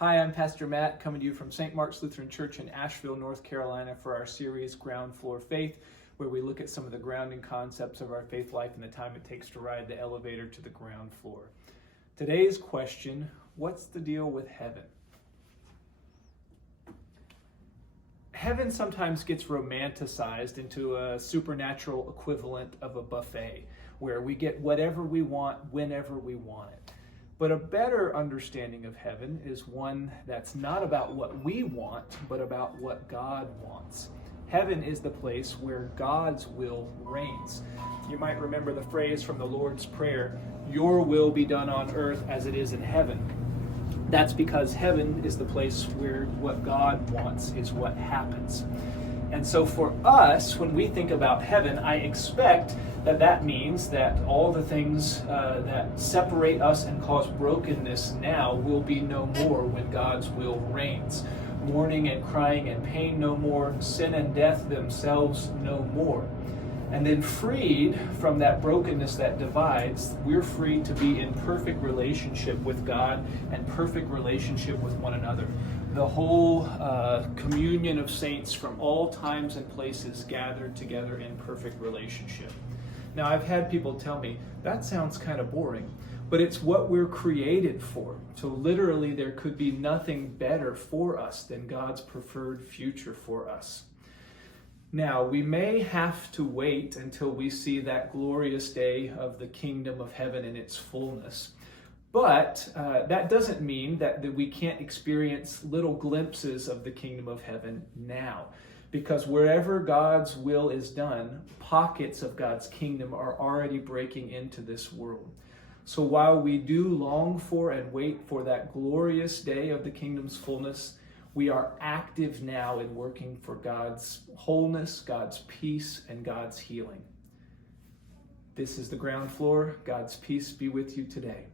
Hi, I'm Pastor Matt, coming to you from St. Mark's Lutheran Church in Asheville, North Carolina for our series Ground Floor Faith, where we look at some of the grounding concepts of our faith life and the time it takes to ride the elevator to the ground floor. Today's question, what's the deal with heaven? Heaven sometimes gets romanticized into a supernatural equivalent of a buffet, where we get whatever we want, whenever we want it. But a better understanding of heaven is one that's not about what we want, but about what God wants. Heaven is the place where God's will reigns. You might remember the phrase from the Lord's Prayer, "Your will be done on earth as it is in heaven." That's because heaven is the place where what God wants is what happens. And so for us, when we think about heaven, I expect that means that all the things that separate us and cause brokenness now will be no more when God's will reigns. Mourning and crying and pain no more, sin and death themselves no more. And then freed from that brokenness that divides, we're free to be in perfect relationship with God and perfect relationship with one another. The whole communion of saints from all times and places gathered together in perfect relationship. Now, I've had people tell me, that sounds kind of boring, but it's what we're created for. So literally, there could be nothing better for us than God's preferred future for us. Now, we may have to wait until we see that glorious day of the kingdom of heaven in its fullness. But that doesn't mean that we can't experience little glimpses of the kingdom of heaven now. Because wherever God's will is done, pockets of God's kingdom are already breaking into this world. So while we do long for and wait for that glorious day of the kingdom's fullness, we are active now in working for God's wholeness, God's peace, and God's healing. This is the ground floor. God's peace be with you today.